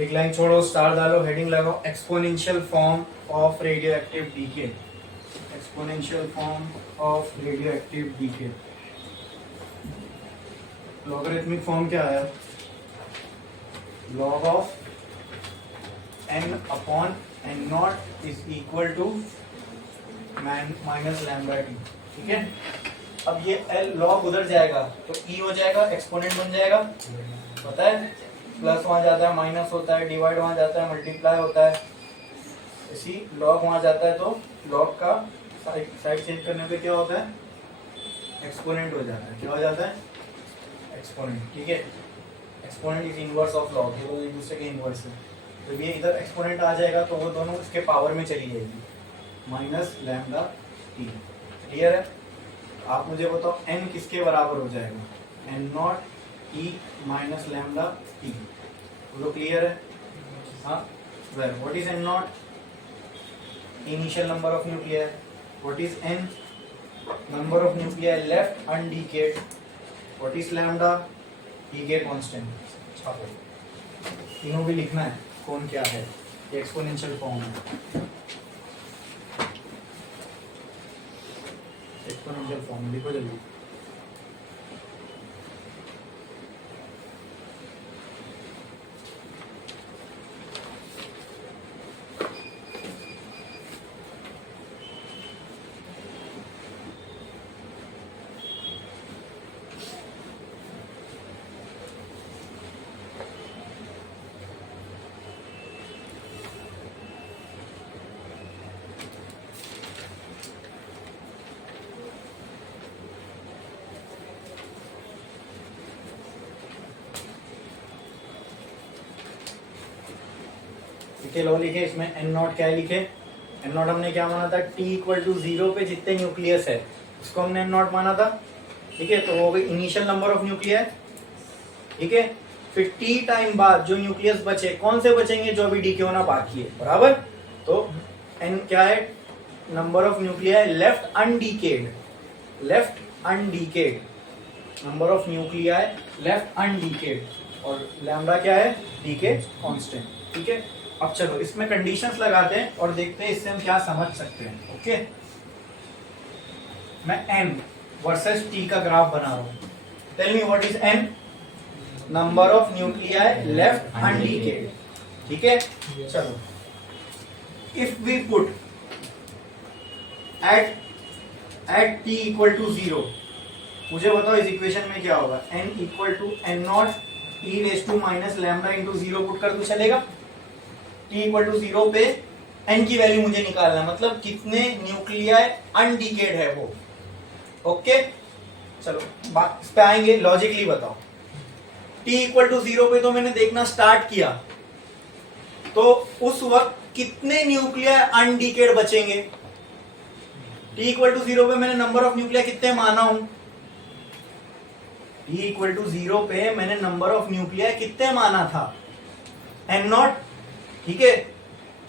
एक लाइन छोड़ो, स्टार डालो, हेडिंग लगाओ, exponential form of radio active decay. Exponential form of radio active decay. Logarithmic form क्या आया? Log of n upon n not is equal to minus lambda t. ठीक है, अब ये l लॉग उधर जाएगा तो e हो जाएगा, एक्सपोनेंट बन जाएगा, पता है, प्लस वहां जाता है माइनस होता है, डिवाइड वहां जाता है मल्टीप्लाई होता है, इसी लॉग वहां जाता है तो लॉग का साइड चेंज करने पे क्या होता है? एक्सपोनेंट हो जाता है। क्या हो जाता है? एक्सपोनेंट। ठीक है, exponent is inverse of log, ये दोनों एक दूसरे के इनवर्स है। तो ये इधर एक्सपोनेंट आ जाएगा तो वो दोनों इसके पावर में चली जाएगी, माइनस लैम्डा टी। क्लियर है? आप मुझे बताओ n किसके बराबर हो जाएगा? n not e minus lambda t. बोलो क्लियर है? हाँ, where what is n not? Initial number of nuclear. What is n? Number of nuclear left undecayed. What is lambda? Decay constant. तीनों भी लिखना है कौन क्या है, ये एक्सपोनेंशियल फॉर्म है। एक्सपोनेंशियल फॉर्म लिखो जल्दी। लिखे, लो लिखे, इसमें n नॉट क्या है लिखे? n नॉट हमने क्या माना था? t इक्वल टू 0 पे जितने न्यूक्लियस है उसको हमने n नॉट माना था। ठीक है, तो वो गई इनिशियल नंबर ऑफ न्यूक्लियर। ठीक है, फिर t टाइम बाद जो न्यूक्लियस बचे, कौन से बचेंगे? जो अभी डीके होना बाकी है, बराबर। तो n क्या है? Number of nuclear left undecayed. Left undecayed, number of nuclear left undecayed, और लैम्डा क्या है? Decay constant. ठीक है, अब चलो इसमें कंडीशंस लगाते हैं और देखते हैं इससे हम क्या समझ सकते हैं। ओके, मैं n वर्सेस t का ग्राफ बना रहा हूं। Tell me what is n? Number of nuclear left undecayed. ठीक है, चलो, if we put at t equal to 0, मुझे बताओ इस इक्वेशन में क्या होगा? n equal to n not e raise to minus lambda into 0 put कर तो चलेगा? t इक्वल टू 0 पे n की वैल्यू मुझे निकालना, मतलब कितने न्यूक्लियर अनडीकेड है वो। ओके, चलो इस पे आएंगे, लॉजिकली बताओ। t इक्वल टू 0 पे तो मैंने देखना स्टार्ट किया, तो उस वक्त कितने न्यूक्लियर अनडीकेड बचेंगे? t इक्वल टू 0 पे मैंने नंबर ऑफ न्यूक्लियर कितने माना हूं? t इक्वल टू 0 पे मैंने नंबर ऑफ न्यूक्लियर कितने माना था? n not. ठीक है,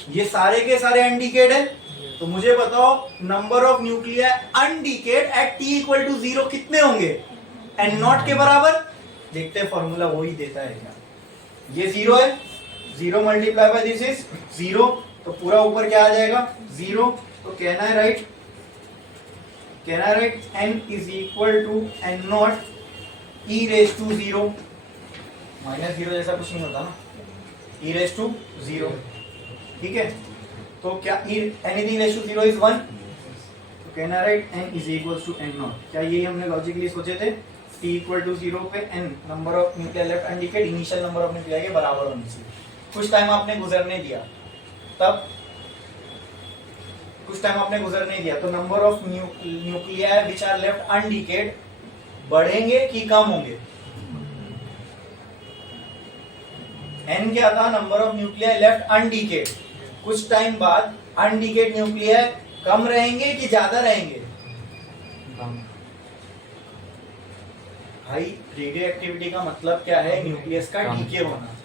ये सारे के सारे अनडीकेड है, तो मुझे बताओ number of nuclear undecayed at t equal to 0 कितने होंगे? n नॉट के बराबर। देखते हैं फॉर्मूला वही देता है क्या। ये 0 है, 0 मल्टीप्लाई बाय दिस इज 0, तो पूरा ऊपर क्या आ जाएगा? 0। तो कहना है राइट, कहना है right, n is equal to n not e raise to 0 minus 0 जैसा कुछ नहीं होता ना, e रेज टू 0। ठीक है, तो क्या एनीथिंग रेज टू 0 इज 1, तो कहना right n is equal to n not. क्या यही हमने लॉजिकली सोचे थे? t इक्वल टू 0 पे n number of nuclear left undecayed initial number of nuclear के बराबर होनी चाहिए। कुछ टाइम आपने गुजरने दिया, तब कुछ टाइम आपने गुजरने दिया तो number of nuclear which are left undecayed बढ़ेंगे कि कम होंगे? n क्या था? Number of nuclear left undecayed. कुछ टाइम बाद अनडीकेड न्यूक्लियर कम रहेंगे कि ज्यादा रहेंगे? भाई रेडियो एक्टिविटी का मतलब क्या है? न्यूक्लियस का डीके होना।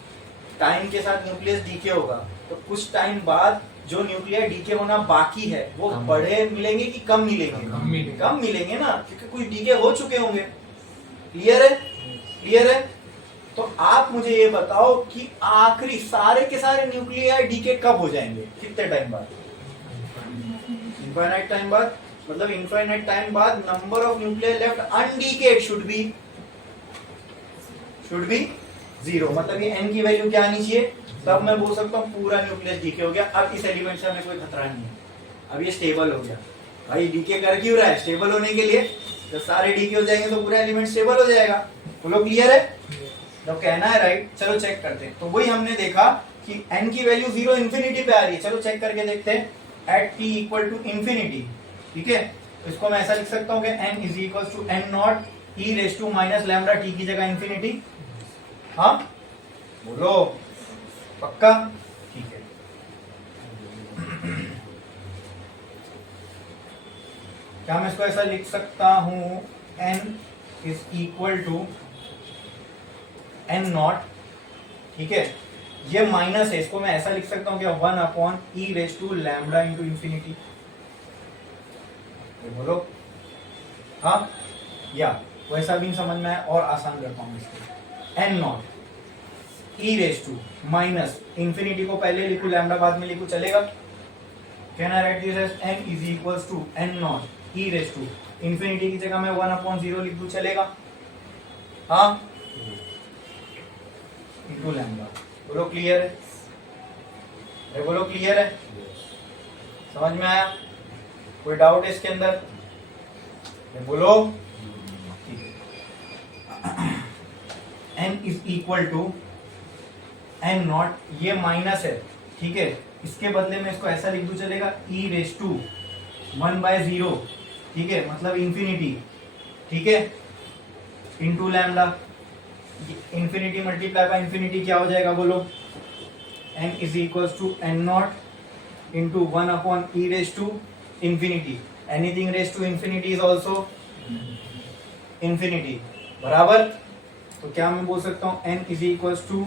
टाइम के साथ न्यूक्लियस डीके होगा, तो कुछ टाइम बाद जो न्यूक्लियर डीके होना बाकी है वो बड़े मिलेंगे कि कम मिलेंगे? कम मिलेंगे ना, क्योंकि कुछ डीके हो चुके होंगे। क्लियर है? क्लियर है? तो आप मुझे ये बताओ कि आखिरी सारे के सारे न्यूक्लियाई डीके कब हो जाएंगे, कितने टाइम बाद? इनफाइनाइट टाइम बाद। मतलब इनफाइनाइट टाइम बाद number of nuclear left undecayed should be 0। मतलब ये n की वैल्यू क्या आनी चाहिए, तब मैं बोल सकता हूँ पूरा न्यूक्लियस डीके हो गया। अब इस एलिमेंट से हमें कोई खतरा नहीं है, अब ये स्टेबल हो गया। भाई डीके कर क्यों रहा है? स्टेबल होने के लिए। जब सारे डीके हो जाएंगे तो पूरा एलिमेंट स्टेबल हो जाएगा। बोलो क्लियर है? तो कहना है राइट। चलो चेक करते हैं। तो वही हमने देखा कि n की वैल्यू 0 इन्फिनिटी पे आ रही है। चलो चेक करके देखते हैं। At t equal to infinity, ठीक है, तो इसको मैं ऐसा लिख सकता हूँ कि n is equal to n not e raise to minus lambda t की जगह इन्फिनिटी। हाँ बोलो पक्का? ठीक है। क्या मैं इसको ऐसा लिख सकता हूं, n is equal to n not, ठीक है, ये माइनस है, इसको मैं ऐसा लिख सकता हूं कि 1 upon e raise to lambda into infinity. बोलो हाँ, या वैसा भी समझ में आया और आसान करता हूं इसको। n not e raise to minus infinity को पहले लिखू, लैम्डा बाद में लिखू, चलेगा? कहना right this as n is equals to n not e raise to infinity की जगह मैं 1 अपॉन 0 लिख दूं, चलेगा? हाँ, इंटू लैम्डा। बोलो क्लियर है? बोलो क्लियर है? समझ में आया? कोई डाउट है इसके अंदर? बोलो। ठीक है। n is equal to n not, ये माइनस है, ठीक है, इसके बदले में इसको ऐसा लिख दूं, चलेगा? e रेस टू 1/0, ठीक है, मतलब इंफिनिटी, ठीक है, into lambda. Infinity multiply by infinity क्या हो जाएगा? बोलो। n is equal to n not into 1 upon e raise to infinity. Anything raise to infinity is also infinity, बराबर? तो क्या मैं बोल सकता हूं n is equal to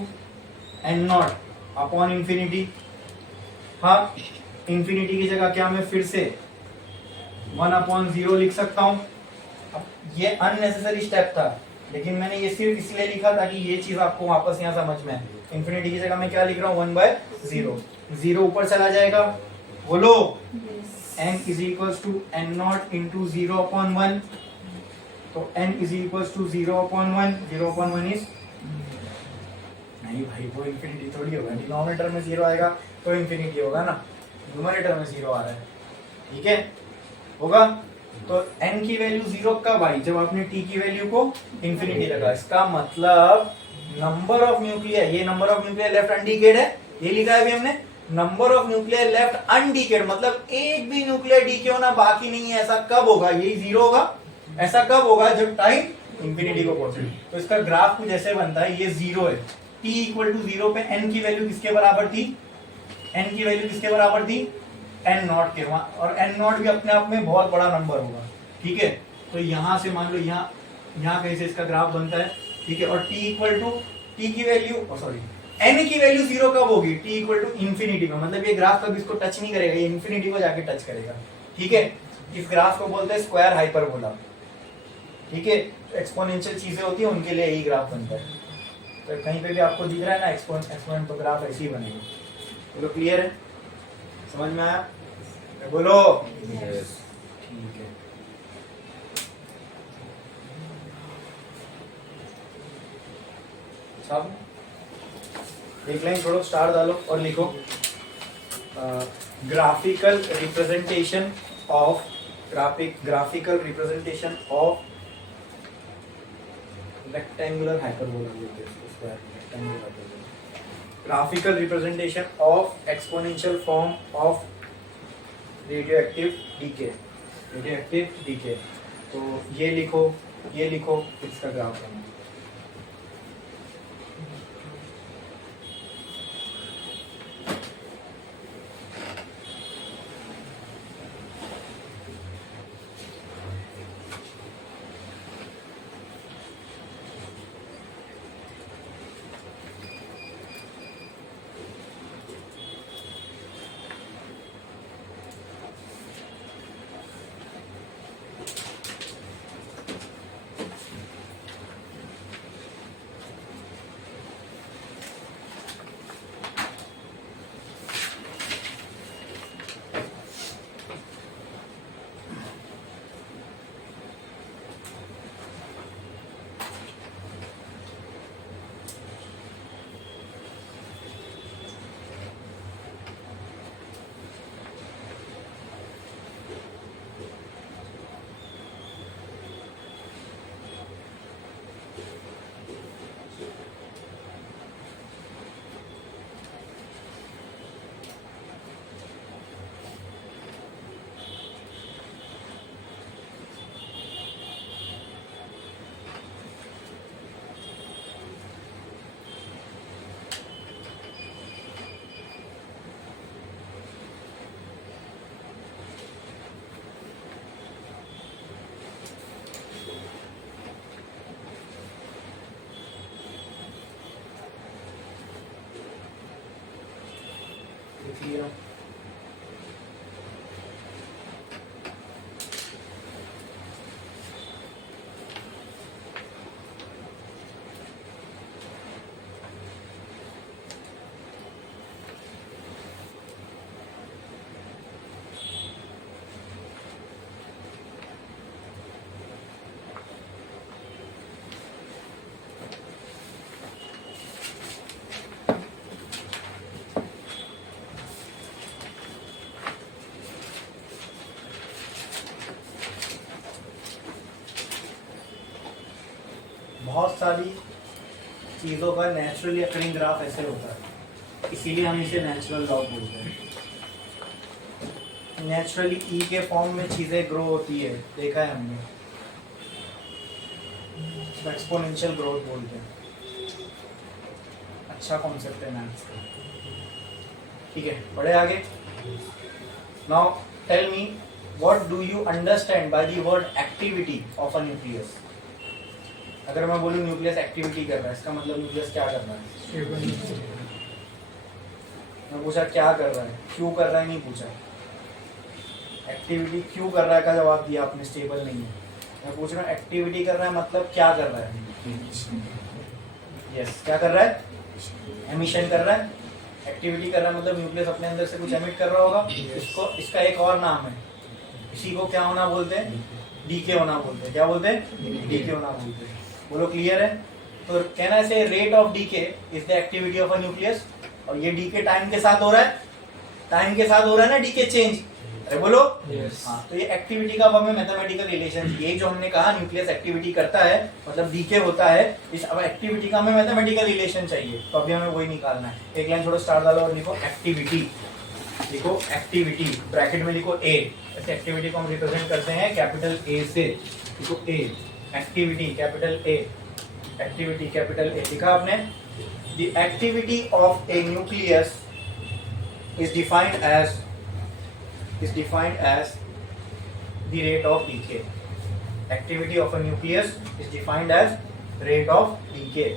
n not upon infinity. हाँ, इंफिनिटी की जगह क्या मैं फिर से 1 अपॉन 0 लिख सकता हूं। अब ये अननेसेसरी स्टेप था, लेकिन मैंने ये सिर्फ इसलिए लिखा ताकि ये चीज आपको वापस यहाँ समझ में आए। इंफिनिटी की जगह मैं क्या लिख रहा हूँ? 1/0। 0 ऊपर चला जाएगा, बोलो। n is equal to n not into 0 upon 1, तो n is equal to 0 upon 1, 0 upon 1 is नहीं भाई, वो इंफिनिटी थोड़ी होगा। डिनोमिनेटर में 0 आएगा तो इंफिनिटी होगा ना, न्यूमरेटर में 0 आ रहा है, ठीक है, होगा। तो n की वैल्यू 0 कब आई? जब आपने t की वैल्यू को इंफिनिटी लगा। इसका मतलब नंबर ऑफ न्यूक्लियर, ये number of nuclear left undecayed है, ये लिखा है अभी हमने। Number of nuclear left undecayed मतलब एक भी न्यूक्लियर डीके होना बाकी नहीं है। ऐसा कब होगा? यही 0 होगा। ऐसा कब होगा? जब टाइम इंफिनिटी को पहुंचे। तो इसका ग्राफ कुछ ऐसे बनता है, ये 0 है, t इक्वल टू 0 पे n की वैल्यू किसके बराबर थी? n की वैल्यू किसके बराबर थी? n नॉट के। और n नॉट भी अपने आप में बहुत बड़ा नंबर होगा, ठीक है। तो यहां से मान लो यहाँ कैसे इसका ग्राफ बनता है, ठीक है। और t इक्वल टू t की वैल्यू सॉरी n की वैल्यू 0 कब होगी? t इक्वल टू इंफिनिटी में। मतलब ये ग्राफ कभी इसको टच नहीं करेगा, ये इंफिनिटी को जाके टच करेगा, ठीक है। इस ग्राफ को बोलते हैं स्क्वायर हाइपरबोला, ठीक है। एक्सपोनेंशियल चीजें होती है उनके लिए यही ग्राफ बनता है। तो कहीं पे भी आपको दिख रहा है ना एक्सपोनेंट, तो ग्राफ ऐसे ही बनेगा। बोलो क्लियर है? समझ में आया? बोलो yes. ठीक है। सब एक लाइन छोड़ो, स्टार डालो और लिखो graphical representation of graphical representation of rectangular hyperbola, graphical representation of exponential form of radioactive decay। तो ये लिखो इसका ग्राफ बना। लिख लिया। बहुत सारी चीज़ों का नेचुरली अकरिंग ग्राफ ऐसे होता है, इसीलिए हम इसे नेचुरल लॉ बोलते हैं। नेचुरली ई के फॉर्म में चीज़ें ग्रो होती है, देखा है हमने, एक्सपोनेंशियल ग्रोथ बोलते हैं। अच्छा कॉन्सेप्ट है मैथ्स का। ठीक है, बढ़े आगे। Now tell me what do you understand by the word activity of a nucleus. अगर मैं बोलूं न्यूक्लियस एक्टिविटी कर रहा है, इसका मतलब न्यूक्लियस क्या कर रहा है। मैं पूछा क्या कर रहा है, क्यों कर रहा है नहीं पूछा। एक्टिविटी क्यों कर रहा है का जवाब दिया आपने, स्टेबल नहीं है। मैं पूछ रहा हूँ एक्टिविटी कर रहा है मतलब क्या कर रहा है। यस, क्या कर रहा है, एमिशन कर रहा है। एक्टिविटी कर रहा है मतलब न्यूक्लियस अपने अंदर से कुछ एमिट कर रहा होगा। इसको, इसका एक और नाम है, इसी को क्या होना बोलते हैं, डीके होना बोलते हैं। क्या बोलते हैं, डीके होना बोलते हैं। बोलो क्लियर है। तो कहना से rate of decay is the activity of a nucleus, और ये डीके टाइम के साथ हो रहा है, टाइम के साथ हो रहा है ना डीके चेंज। अरे बोलो yes. हाँ, तो ये एक्टिविटी का हमें मैथमेटिकल रिलेशन, ये जो हमने कहा न्यूक्लियस एक्टिविटी करता है मतलब डीके होता है, इस अब एक्टिविटी का हमें मैथमेटिकल रिलेशन चाहिए, तो अभी हमें वही निकालना है। एक लाइन छोड़ो, स्टार डालो और लिखो एक्टिविटी। लिखो एक्टिविटी, ब्रैकेट में लिखो ए। ऐसे एक्टिविटी को हम रिप्रेजेंट करते हैं कैपिटल ए से। लिखो A, activity capital A, activity capital A. लिखा आपने। The activity of a nucleus is defined as the rate of decay. Activity of a nucleus is defined as rate of decay.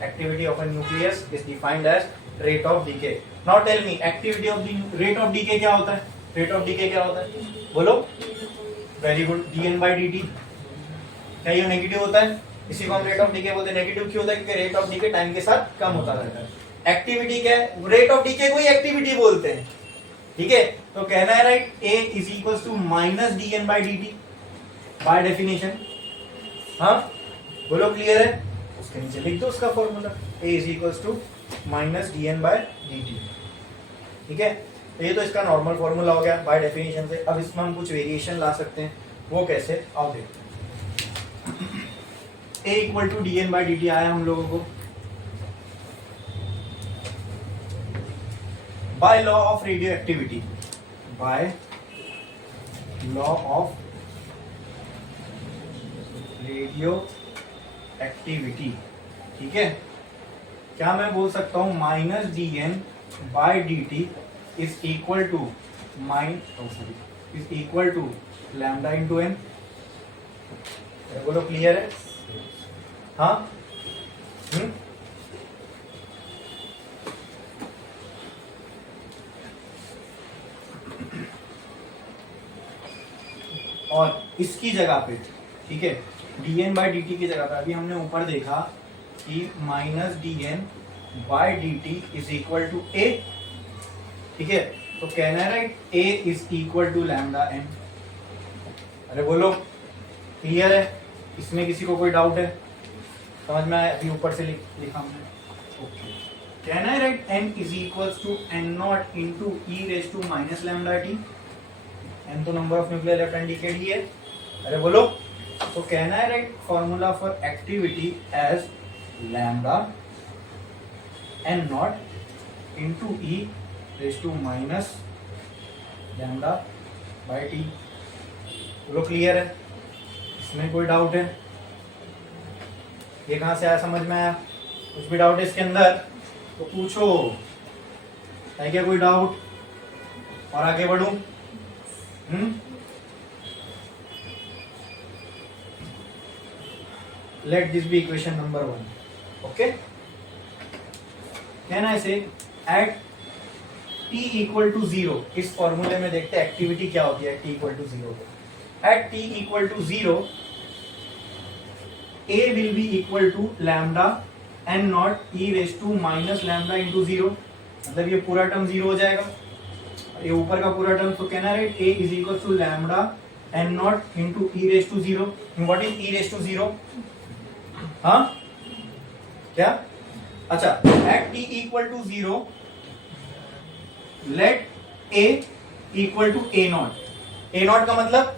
Activity of a nucleus is defined as rate of decay. Now tell me, activity of the rate of decay क्या होता है? Rate of decay क्या होता है? बोलो। Very good. dn by dt क्या ये negative होता है? इसी को हम रेट ऑफ डीके बोलते हैं। नेगेटिव क्यों होता है? क्योंकि रेट ऑफ डीके टाइम के साथ कम होता रहता है। एक्टिविटी क्या है? रेट ऑफ डीके को ही एक्टिविटी बोलते हैं। ठीक है, तो कहना है right, A is equal to minus D N by D t by definition. हाँ बोलो क्लियर है। उसके नीचे लिख दो उसका formula, A is equal to minus D n by d t. ठीक है, तो ये तो इसका नॉर्मल फॉर्मूला हो गया बाय डेफिनेशन से। अब इसमें हम कुछ वेरिएशन ला सकते हैं, वो कैसे आओ देखते हैं। A equal to d N by D t आया हम लोगों को by law of radioactivity, by law of radioactivity। ठीक है, क्या मैं बोल सकता हूं minus D N by D T is equal to is equal to lambda into N. बोलो क्लियर है। हाँ और इसकी जगह पे, ठीक है, D N by D T की जगह पे अभी हमने ऊपर देखा कि minus D N by D T is equal to A. ठीक है, तो कहना है right, A is equal to lambda N. अरे बोलो क्लियर है। इसमें किसी को कोई डाउट है? समझ में आया? अभी ऊपर से लिखा हमने। ओके, कहना है right, N is equal to N not into E raise to minus lambda T. N तो number of nuclear left hand ही है। अरे बोलो, तो कहना है right, formula for activity as lambda N not into E raise to minus lambda by T. बोलो clear है। इसमें कोई डाउट है? ये कहां से आया, समझ में आया? कुछ भी डाउट है इसके अंदर तो पूछो, है क्या कोई डाउट? और आगे बढ़ूं? Let this be equation number 1. Okay? Can I say at t equal to 0, इस फॉर्मूले में देखते हैं एक्टिविटी क्या होती है t इक्वल टू 0 पे। At t equal to 0 a will be equal to lambda n not e raise to minus lambda into 0, मतलब ये पूरा टर्म 0 हो जाएगा, ये ऊपर का पूरा टर्म, तो कहना है a is equal to lambda n not into e raise to 0। What is e raise to 0? हाँ क्या? अच्छा, at t equal to 0 let a equal to a not. a not का मतलब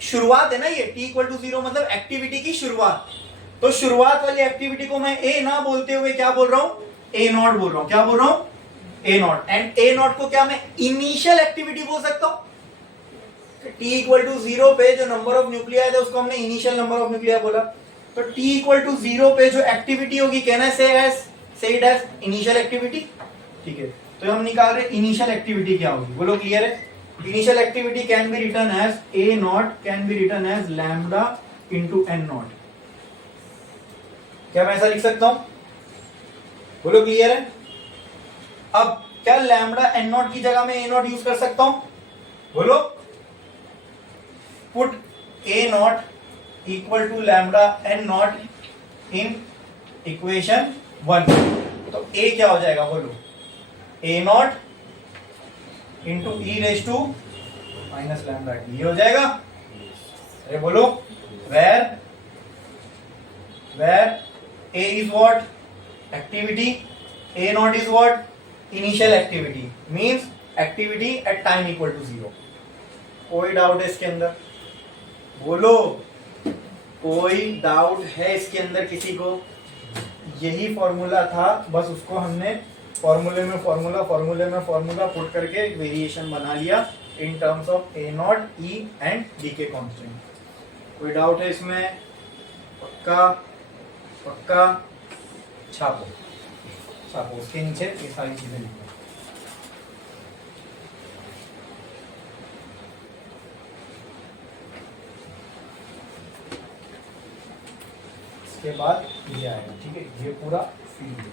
शुरुआत है ना, ये t इक्वल टू 0 मतलब एक्टिविटी की शुरुआत। तो शुरुआत वाली एक्टिविटी को मैं a ना बोलते हुए क्या बोल रहा हूं? a नॉट बोल रहा हूं। क्या बोल रहा हूं? a not. And a not को क्या मैं इनिशियल एक्टिविटी बोल सकता हूं? t इक्वल टू 0 पे जो नंबर ऑफ न्यूक्लिया है उसको हमने इनिशियल नंबर ऑफ न्यूक्लिया बोला। तो t इक्वल टू 0 पे जो एक्टिविटी होगी कहना है से इट एज इनिशियल एक्टिविटी। ठीक है, तो हम निकाल रहे इनिशियल एक्टिविटी क्या होगी, बोलो क्लियर है? Initial activity can be written as a not can be written as lambda into n not. क्या मैं ऐसा लिख सकता हूं? बोलो क्लियर है? अब क्या लैम्डा n नॉट की जगह में a नॉट यूज कर सकता हूं? बोलो, put a not equal to lambda n not in equation 1। तो a क्या हो जाएगा? बोलो, a not into E raise to minus lambda t हो जाएगा। अरे बोलो, where a is what? Activity, a not is what? Initial activity, means activity at time equal to 0। कोई डाउट है इसके अंदर? बोलो, कोई डाउट है इसके अंदर किसी को? यही फॉर्मूला था, बस उसको हमने फॉर्मूले में फॉर्मूला पुट करके एक वेरिएशन बना लिया in terms of a not, e and decay constant. कोई डाउट है इसमें? पक्का पक्का? छापो उसके नीचे ये सारी चीजें लिखो। इसके बाद ये आएगा, ठीक है, ये पूरा फील्ड।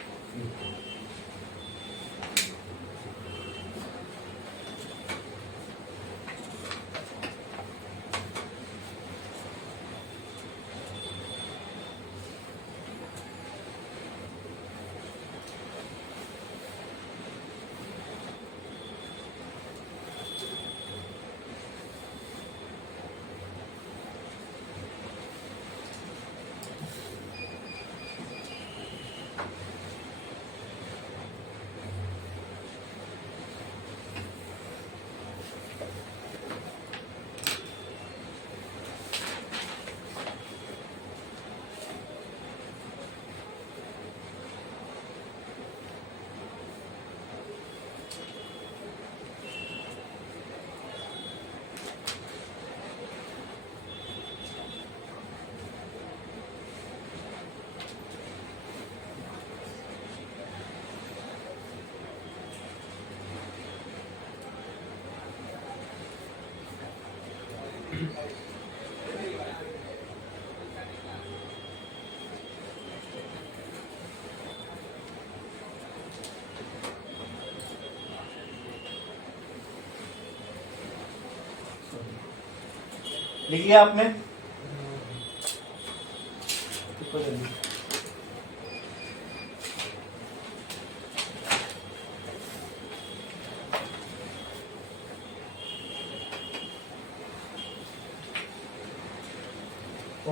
लिख लिया आपने? हो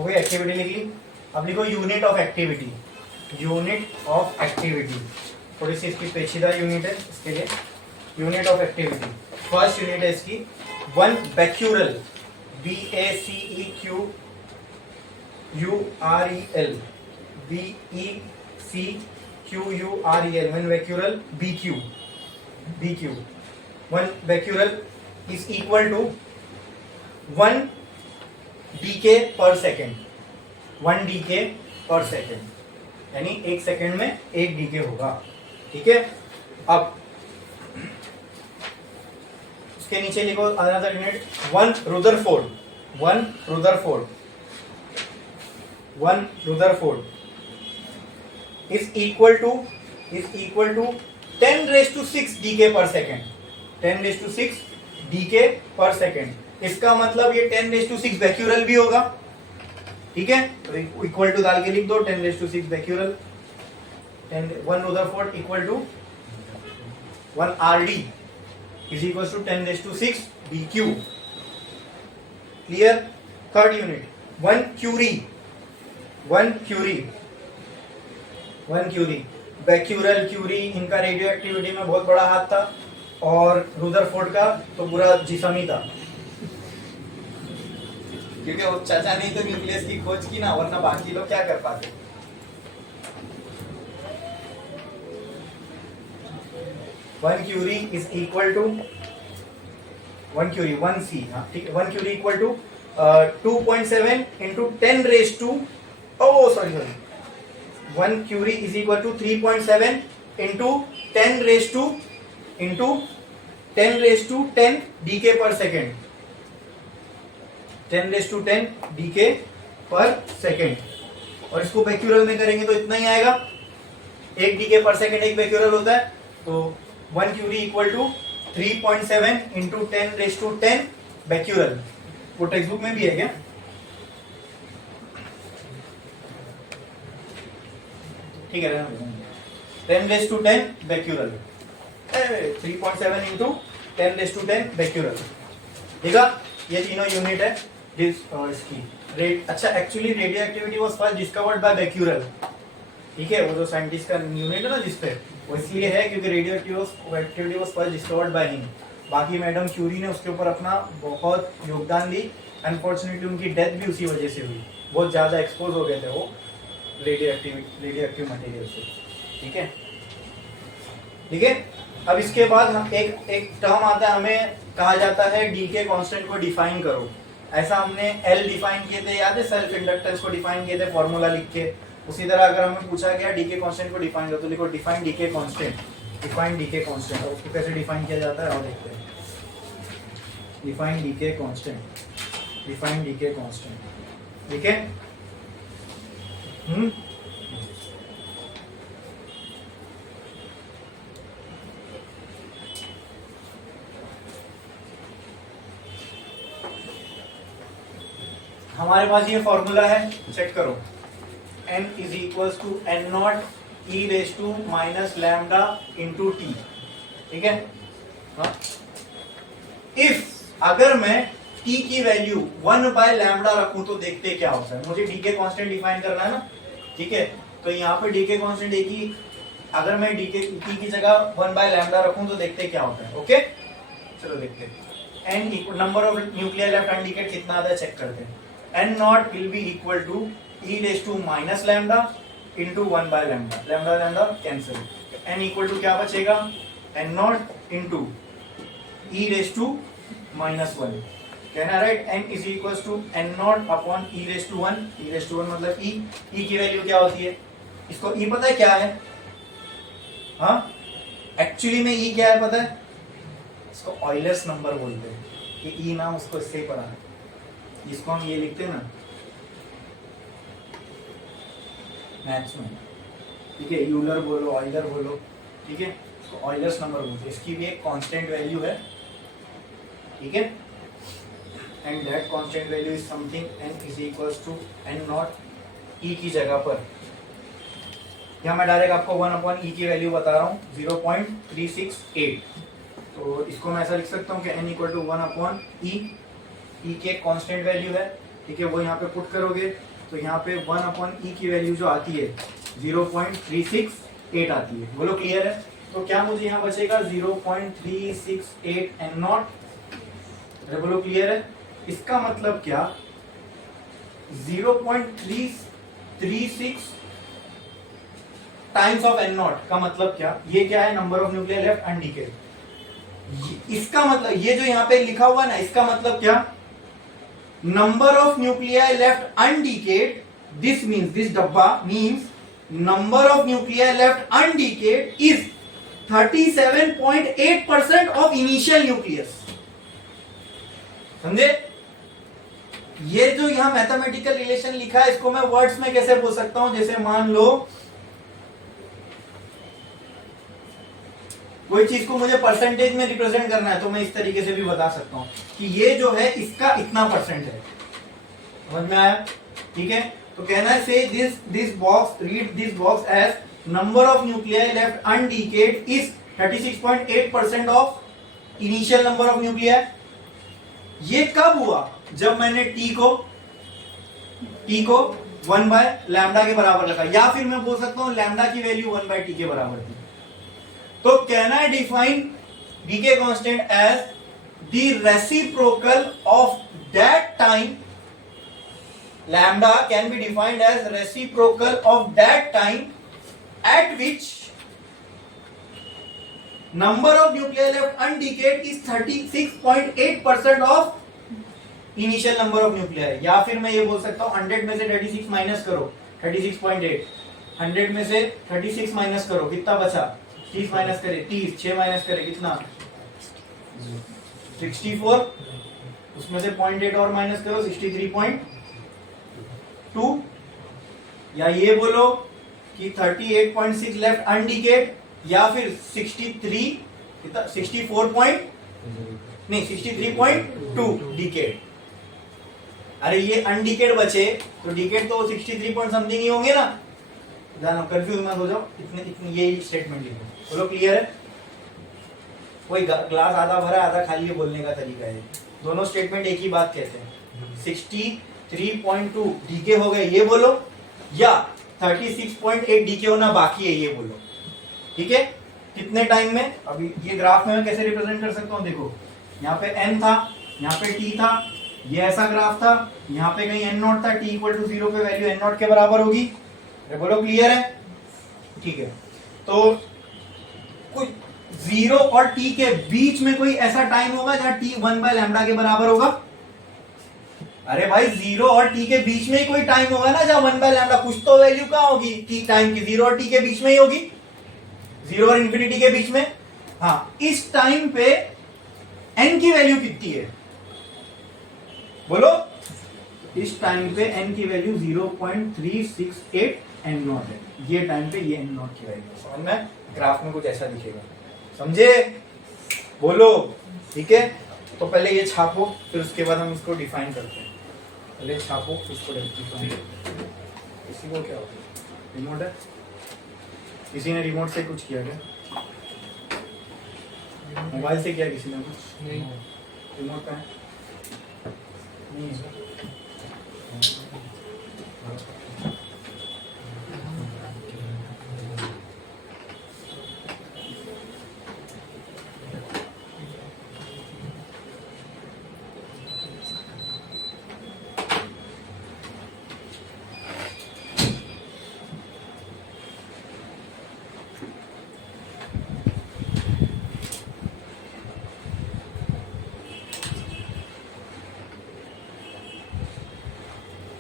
गई एक्टिविटी लिख ली। अब लिखो unit of activity. Unit of activity थोड़ी सी इसकी पेचीदा यूनिट है, इसके लिए unit of activity first unit है इसकी 1 becquerel, BACEQUREL, BECQUREL, 1 becquerel, BQ 1 becquerel is equal to 1 DK per second, 1 DK per second, यानी 1 सेकेंड में 1 डीके होगा। ठीक है, अब उसके नीचे लिखो another unit 1 rutherford, 1 rutherford is equal to 10⁶ decay per second, 10⁶ decay per second. इसका मतलब ये 10⁶ बैक्यूरल भी होगा, ठीक है। तो इक्वल टू डाल के लिख दो 10⁶ becquerel, 1 Rutherford equal to 1 RD is equal to 10⁶ BQ। Clear. Third unit 1 curie, 1 curie becquerel curie, इनका रेडियो एक्टिविटी में बहुत बड़ा हाथ था, और रुदरफोर्ड का तो पूरा जिसम ही था, क्योंकि वो चाचा ने तो न्यूक्लियस की खोज की ना, वरना बाकी लोग क्या कर पाते। One curie is equal to 1 curie 1 C, हाँ ठीक है। 1 curie equal to 2.7 into 1 curie is equal to 3.7 into 10 decay per second, 10 decay per second. और इसको बैक्यूरल में करेंगे तो इतना ही आएगा, 1 डीके पर सेकेंड 1 बैक्यूरल होता है। तो 1 curie equal to 3.7 into 10 Becquerel. वो टेक्स्ट बुक में भी है क्या? ठीक है, 10 बैक्यूरल, 3.7 इंटू 10 बैक्यूरल। ठीक है, ये तीनों यूनिट है इसकी रेट। अच्छा, actually radioactivity was first discovered by Becquerel, ठीक है। वो जो साइंटिस्ट का यूनिट है ना जिसपे, वो इसलिए है क्योंकि radio activity was first discovered by him. बाकी मैडम क्यूरी ने उसके ऊपर अपना बहुत योगदान दी। अनफॉर्चुनेटली उनकी डेथ भी उसी वजह से हुई, बहुत ज्यादा एक्सपोज हो गए थे वो रेडियो एक्टिव मटेरियल से, ठीक है। ठीक है, अब इसके बाद हम एक टर्म आता है, हमें कहा जाता है डीके कांस्टेंट को डिफाइन करो। ऐसा हमने एल डिफाइन किए थे, याद है, सेल्फ इंडक्टेंस को डिफाइन किए थे फॉर्मूला लिख के। उसी तरह अगर हमें पूछा गया डीके कांस्टेंट को डिफाइन करो, तो लिखो define decay constant, define decay constant. और उसको कैसे डिफाइन किया जाता है और देखते हैं। Define decay constant, define decay constant, ठीक है। हमारे पास ये फॉर्मूला है, चेक करो। n is equal to n not e raise to minus lambda into t, ठीक है। इफ अगर मैं t की वैल्यू 1 बाय लैम्डा रखूं तो देखते क्या होता है। मुझे डीके कांस्टेंट डिफाइन करना है ना, ठीक है। तो यहाँ पे डीके कांस्टेंट एक ही, अगर मैं डीके टी की जगह 1 बाय लैम्डा रखूं तो देखते क्या होता है। ओके, चलो देखते हैं। n equal number of nuclear left undecayed कितना आता है, चेक करते हैं। n not will be equal to e raise to minus lambda into 1 by lambda, lambda lambda cancel. n equal to क्या बचेगा, n not into e raise to minus 1, कहना right. n is equal to n not upon e raise to 1, e raise to 1 मतलब e की value क्या होती है, इसको e पता है क्या है, हाँ एक्चुअली में e क्या है पता है, इसको ऑयलर्स नंबर बोलते हैं। कि e नाम उसको इससे ही पढ़ा है, इसको हम ये लिखते हैं ना मैथ्स में, ठीक है। यूलर बोलो, ऑयलर बोलो, ठीक है, इसको ऑयलर्स नंबर बोलते हैं। इसकी भी एक कांस्टेंट वैल्यू है, ठीक है। And that constant value is something n is equals to n not e की जगह पर, यहाँ मैं डायरेक्ट आपको 1 अपॉन e की वैल्यू बता रहा हूँ 0.368। तो इसको मैं ऐसा लिख सकता हूँ कि n equal to 1 upon e की एक कांस्टेंट वैल्यू है, ठीक है। वो यहाँ पे पुट करोगे तो यहाँ पे 1 अपॉन e की वैल्यू जो आती है 0.368 आती है। बोलो क्लियर है। तो क्या मुझे यहाँ बचेगा 0.368 n नॉट, अरे बोलो क्लियर है। इसका मतलब क्या, 0.336 टाइम्स ऑफ n नॉट का मतलब क्या, ये क्या है, नंबर ऑफ न्यूक्लियर लेफ्ट अनडिकेड। इसका मतलब ये जो यहाँ पे लिखा हुआ ना, इसका मतलब क्या, number of nuclear left undecayed, this means, this डब्बा means number of nuclear left undecayed is 37.8% of initial nucleus. समझे। ये जो यहां मैथमेटिकल रिलेशन लिखा है, इसको मैं वर्ड्स में कैसे बोल सकता हूं, जैसे मान लो कोई चीज को मुझे परसेंटेज में रिप्रेजेंट करना है तो मैं इस तरीके से भी बता सकता हूँ कि ये जो है इसका इतना परसेंट है। समझ में आया? ठीक है, तो कहना है से this box, read this box as number of nuclei left undecayed is 36.8% of initial number of nuclei. ये कब हुआ? जब मैंने टी को 1/λ के बराबर रखा, या फिर मैं बोल सकता हूं लैम्डा की वैल्यू 1/t के बराबर थी। तो कहना है define decay constant as the reciprocal of that time. Lambda can be defined as reciprocal of that time at which number of nuclei left undecayed is 36.8% of initial number of nuclei। या फिर मैं ये बोल सकता हूँ 100 में से 36 minus करो, 36.8, 100 में से 36 माइनस करो, कितना बचा? 30 माइनस करे 30, 6 माइनस करे कितना? 64, उसमें से 0.8 और माइनस करो 63.2, या ये बोलो कि 38.6 लेफ्ट अनडीकेड, या फिर 63.2 डीकेड। अरे ये अनडीकेड बचे तो डीकेड तो 63 पॉइंट समथिंग ही होंगे ना, जानो कंफ्यूज मत हो जाओ, इतने ये स्टेटमेंट लिखो। बोलो क्लियर है? कोई ग्लास आधा भरा आधा खाली है बोलने का तरीका है, दोनों स्टेटमेंट एक ही बात कहते हैं। 63.2 डीके हो गए ये बोलो, या 36.8 डीके होना बाकी है ये बोलो। ठीक है, कितने टाइम में? अभी ये ग्राफ में मैं कैसे रिप्रेजेंट कर सकता हूँ? देखो यहाँ पे n था, यहाँ पे t था, ये ऐसा ग्राफ था, यहाँ पे कहीं n0 था, t इक्वल टू 0 पे वैल्यू n0 के बराबर होगी। बोलो क्लियर है? ठीक है, तो कोई 0 और t के बीच में कोई ऐसा टाइम होगा जहां t 1/λ के बराबर होगा? अरे भाई 0 और t के बीच में ही कोई टाइम होगा ना जहां 1/λ, कुछ तो वैल्यू कहां होगी t टाइम की, 0 और t के बीच में ही होगी, 0 और इंफिनिटी के बीच में। हाँ, इस टाइम पे n की वैल्यू कितनी है? बोलो, इस टाइम पे n की वैल्यू 0.368 n0 है। ये टाइम पे ये n0 की वैल्यू, समझ में? ग्राफ में कुछ ऐसा दिखेगा, समझे? बोलो ठीक है। तो पहले ये छापो, फिर उसके बाद हम इसको डिफाइन करते हैं। पहले छापो फिर इसको डिफाइन। इसी को क्या होता है? रिमोट है? किसी ने रिमोट से कुछ किया क्या? मोबाइल से किया किसी ने कुछ? नहीं। रिमोट का है? नहीं है।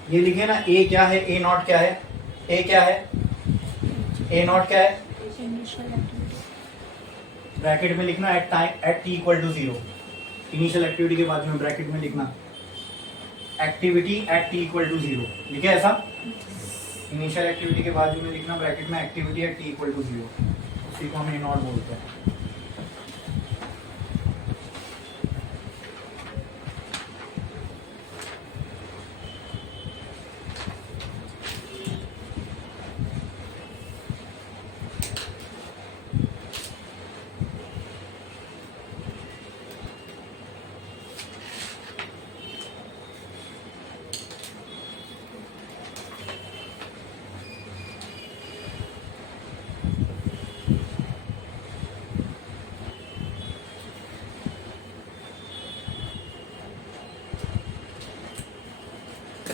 ये लिखे ना, ए क्या है, ए नॉट क्या है, ए क्या है, ए नॉट क्या है? ब्रैकेट में लिखना at time at t equal to 0। Initial activity के बाद में ब्रैकेट में लिखना activity at t equal to 0। लिखे ऐसा? इनिशियल एक्टिविटी के बाद में लिखना ब्रैकेट में activity at t equal to 0। उसी को हम ए नॉट बोलते हैं।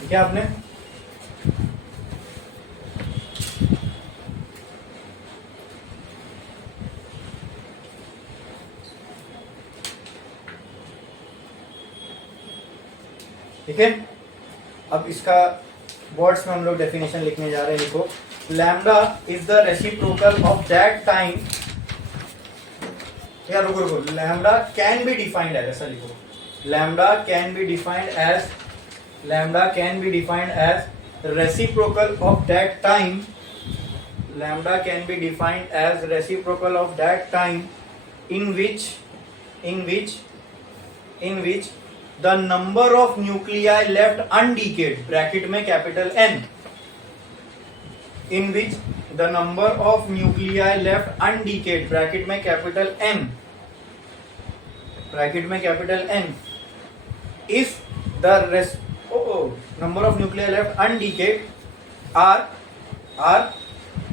क्या आपने? ठीक है, अब इसका वर्ड्स में हम लोग डेफिनेशन लिखने जा रहे हैं। देखो, lambda is the reciprocal of that time. या रुको, lambda can be defined as, ऐसा लिखो, lambda can be defined as, lambda can be defined as reciprocal of that time, lambda can be defined as reciprocal of that time in which the number of nuclei left undecayed bracket में capital N, in which the number of nuclei left undecayed bracket में capital N is the number of nuclei left undecayed are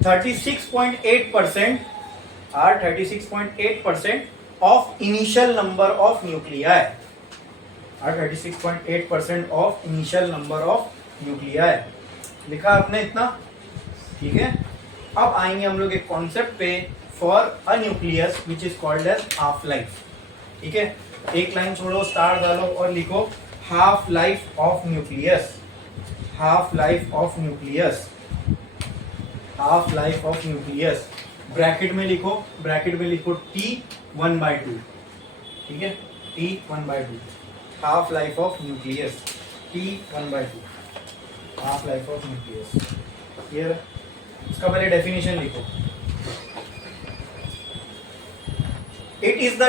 36.8% of initial number of nuclei, are 36.8% of initial number of nuclei. लिखा आपने इतना, ठीक है. अब आएंगे हम लोग एक कॉन्सेप्ट पे for a nucleus which is called as half life. ठीक है, एक लाइन छोड़ो, स्टार डालो और लिखो half life of nucleus. Half life of nucleus, half life of nucleus. Bracket में लिखो T1/2. ठीक है, T1/2 half life of nucleus, T1/2 half life of nucleus. Clear? इसका पहले डेफिनेशन लिखो. It is the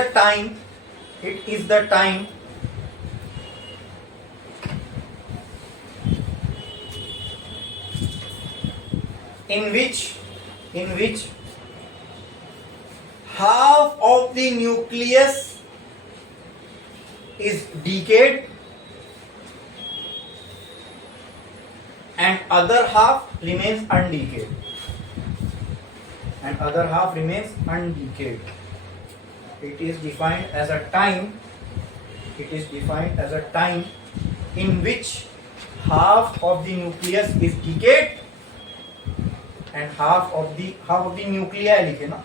time in which half of the nucleus is decayed and other half remains undecayed. It is defined as a time in which half of the nucleus is decayed and half of the nuclei लिखे ना,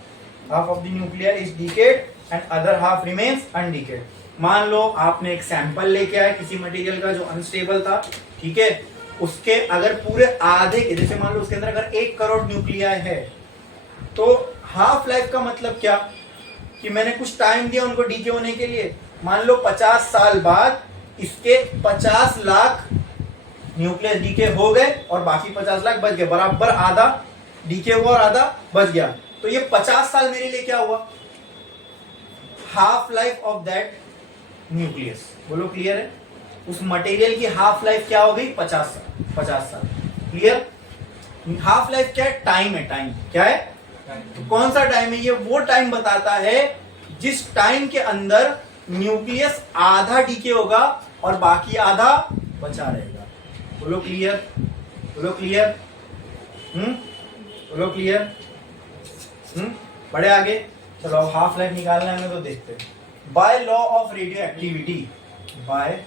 half of the nuclei is decayed and other half remains undecayed. मान लो आपने एक sample लेके आए किसी material का जो अनस्टेबल था, ठीक है, उसके अगर पूरे आधे के, जैसे मान लो उसके अंदर अगर 1 करोड़ न्यूक्लियाई है, तो हाफ लाइफ का मतलब क्या कि मैंने कुछ टाइम दिया उनको डीके होने के लिए. मान लो 50 साल बाद इसके 50 लाख न्यूक्लियस डीके हो गए और बाकी 50 लाख बच गए, बराबर आधा डीके हुआ और आधा बच गया. तो ये 50 साल मेरे लिए क्या हुआ? Half life of that nucleus. बोलो क्लियर है? उस मटेरियल की हाफ लाइफ क्या हो गई? 50 साल. क्लियर? हाफ लाइफ क्या है? टाइम है. टाइम क्या है? तो कौन सा टाइम है? ये वो टाइम बताता है जिस टाइम के अंदर न्यूक्लियस आधा डीके होगा और बाकी आधा बचा रहेगा. बोलो क्लियर? बोलो क्लियर? बोलो क्लियर? बढ़े आगे. चलो हाफ लाइफ निकालना है तो देखते हैं. By law of radio activity, by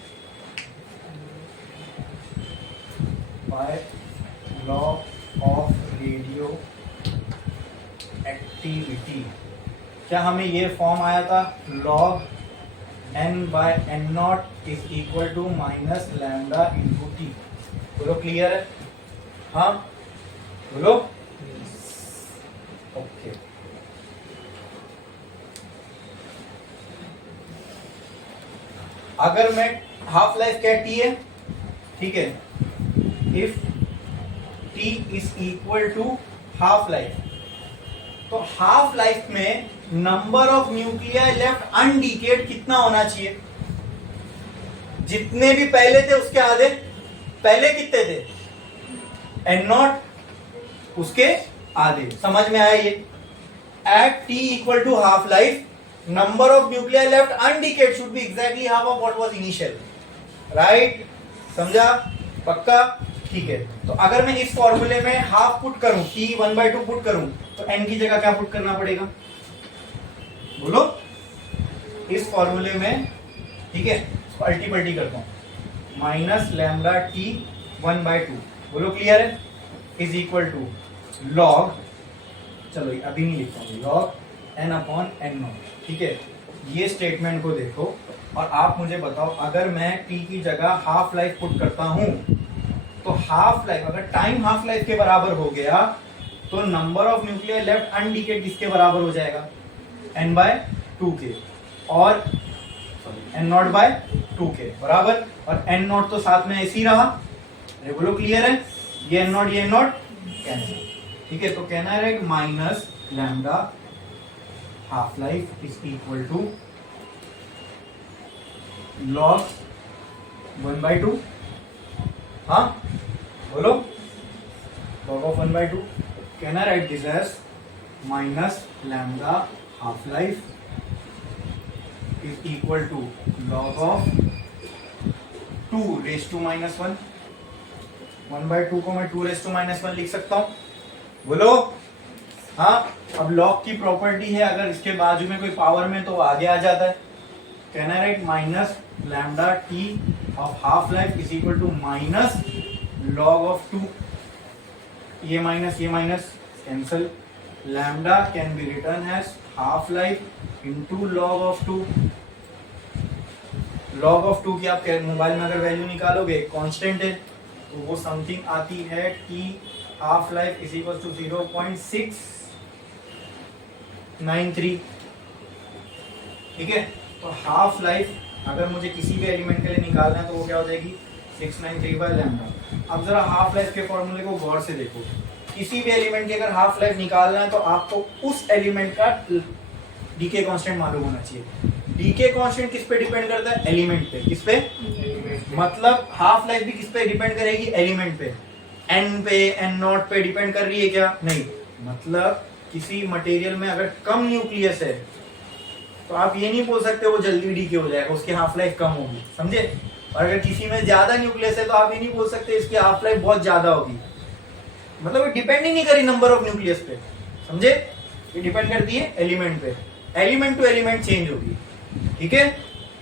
law of radio activity, क्या हमें ये फॉर्म आया था? log n/n0 is equal to minus lambda into t. बोलो क्लियर है? हाँ बोलो. ओके. अगर मैं हाफ लाइफ क्या टी है, ठीक है, if t is equal to half life, तो हाफ लाइफ में number of nuclei left undecayed कितना होना चाहिए? जितने भी पहले थे उसके आधे. पहले कितने थे? n0, उसके आधे. समझ में आया ये? At t equal to half life, number of nuclei left undecayed should be exactly half of what was initial. Right? समझा? पक्का? ठीक है. तो अगर मैं इस फॉर्मूले में हाफ पुट करूं, T1/2 पुट करूं, तो n की जगह क्या पुट करना पड़ेगा? बोलो. इस फॉर्मूले में, ठीक है, इसको अल्टी करता हूं, माइनस लैम्डा T1/2. बोलो क्लियर है? इज इक्वल टू लॉग, चलो अभी नहीं लिखता हूं, लॉग n/n0. ठीक है, ये स्टेटमेंट को देखो और आप मुझे बताओ, अगर मैं t की जगह हाफ लाइफ पुट करता हूं, तो हाफ लाइफ, अगर टाइम हाफ लाइफ के बराबर हो गया, तो number of nuclear left undecayed किसके बराबर हो जाएगा? n/2 के, और n0/2 के बराबर, और n0 तो साथ में ऐसे ही रहा. अरे बोलो क्लियर है? ये n0 कैंसिल. ठीक है, तो कहना है minus lambda half life is equal to log 1/2। हाँ बोलो, log of 1/2। Can I write this as minus lambda half life is equal to log of 2⁻⁻1। 1/2 को मैं 2⁻⁻1 लिख सकता हूं, बोलो। हाँ, अब log की प्रॉपर्टी है, अगर इसके बाजू में कोई पावर में तो आगे आ जाता है। Can I write minus lambda t of half life is equal to minus log of 2। ये minus cancel. Lambda can be written as half life into log of 2। log of 2 की आप मोबाइल में अगर वैल्यू निकालोगे, constant है तो वो something आती है t half life is equal to 0.693। ठीक है, तो हाफ लाइफ अगर मुझे किसी भी एलिमेंट के लिए निकालना है तो वो क्या हो जाएगी 693 बाय लैम्डा। अब जरा हाफ लाइफ के फॉर्मूले को गौर से देखो, किसी भी एलिमेंट की अगर हाफ लाइफ निकालना है तो आपको उस एलिमेंट का डीके कांस्टेंट मालूम होना चाहिए। डीके कांस्टेंट किस पे डिपेंड करता है? एलिमेंट पे। किस पे? मतलब हाफ लाइफ भी किस पे डिपेंड करेगी? एलिमेंट पे। एन पे, एन नॉट पे डिपेंड कर रही है क्या? नहीं। मतलब किसी मटेरियल में अगर कम न्यूक्लियस है तो आप ये नहीं बोल सकते वो जल्दी डीके हो जाएगा, उसकी हाफ लाइफ कम होगी, समझे। और अगर किसी में ज्यादा न्यूक्लियस है तो आप ये नहीं बोल सकते इसकी हाफ लाइफ बहुत ज्यादा होगी। मतलब ये डिपेंड ही नहीं करी नंबर ऑफ न्यूक्लियस पे, समझे। ये डिपेंड करती है एलिमेंट पे, एलिमेंट टू एलिमेंट चेंज होगी। ठीक है,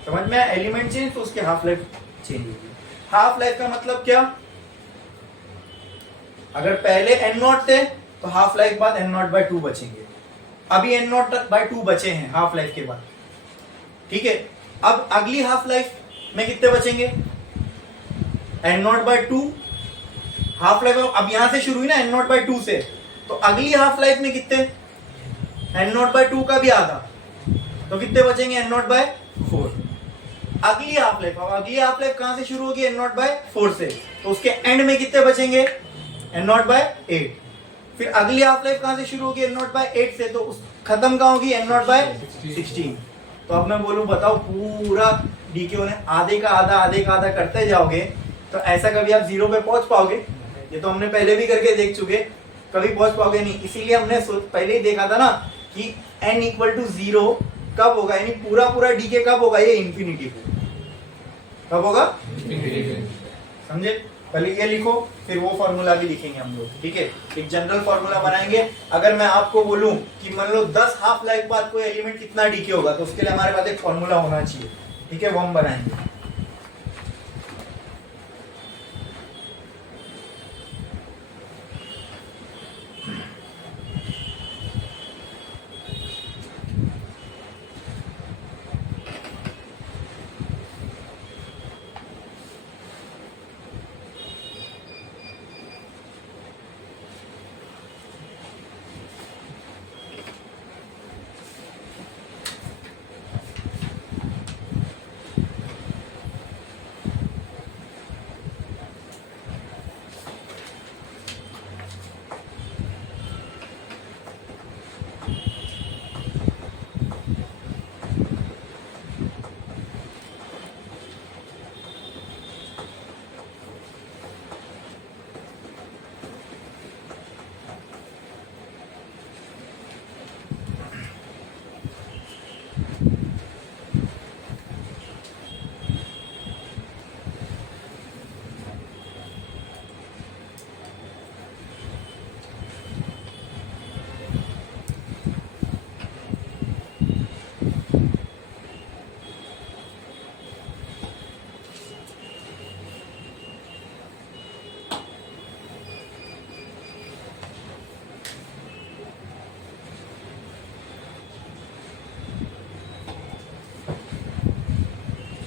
समझ में? एलिमेंट चेंज तो उसकी हाफ लाइफ चेंज होगी। हाफ लाइफ का मतलब क्या? अगर पहले एन नॉट थे तो हाफ लाइफ बाद एन नॉट बाय 2 बचेंगे। अभी एन नॉट बाय 2 बचे हैं हाफ लाइफ के बाद। ठीक है, अब अगली हाफ लाइफ में कितने बचेंगे? N naught by 2 half life अब यहां से शुरू हुई ना एन नॉट बाय 2 से, तो अगली हाफ लाइफ में कितने? एन नॉट बाय 2 का भी आधा, तो कितने बचेंगे? N naught by 4। अगली हाफ लाइफ, अब अगली हाफ लाइफ कहां से शुरू होगी? एन नॉट बाय 4 से, तो उसके एंड में कितने बचेंगे? N naught by 8। फिर अगली हाफ लाइफ कहां से शुरू होगी? एन नॉट बाय 8 से, तो उस खत्म कहां होगी? N naught by 16। तो अब मैं बोलूं, बताओ पूरा डीके होने आधे का आधा करते जाओगे तो ऐसा कभी आप 0 पे पहुंच पाओगे? ये तो हमने पहले भी करके देख चुके, कभी पहुंच पाओगे नहीं। इसीलिए हमने पहले ही देखा था ना कि n इक्वल टू 0 कब होगा, यानी पूरा डीके कब होगा? ये इंफिनिटी को कब होगा? समझे? पहले ये लिखो, फिर वो फॉर्मूला भी लिखेंगे हम लोग। ठीक है, एक जनरल फॉर्मूला बनाएंगे। अगर मैं आपको बोलूं कि मान लो 10 हाफ लाइफ बाद कोई एलिमेंट कितना डीके होगा, तो उसके लिए हमारे पास एक फॉर्मूला होना चाहिए। ठीक है, वो हम बनाएंगे।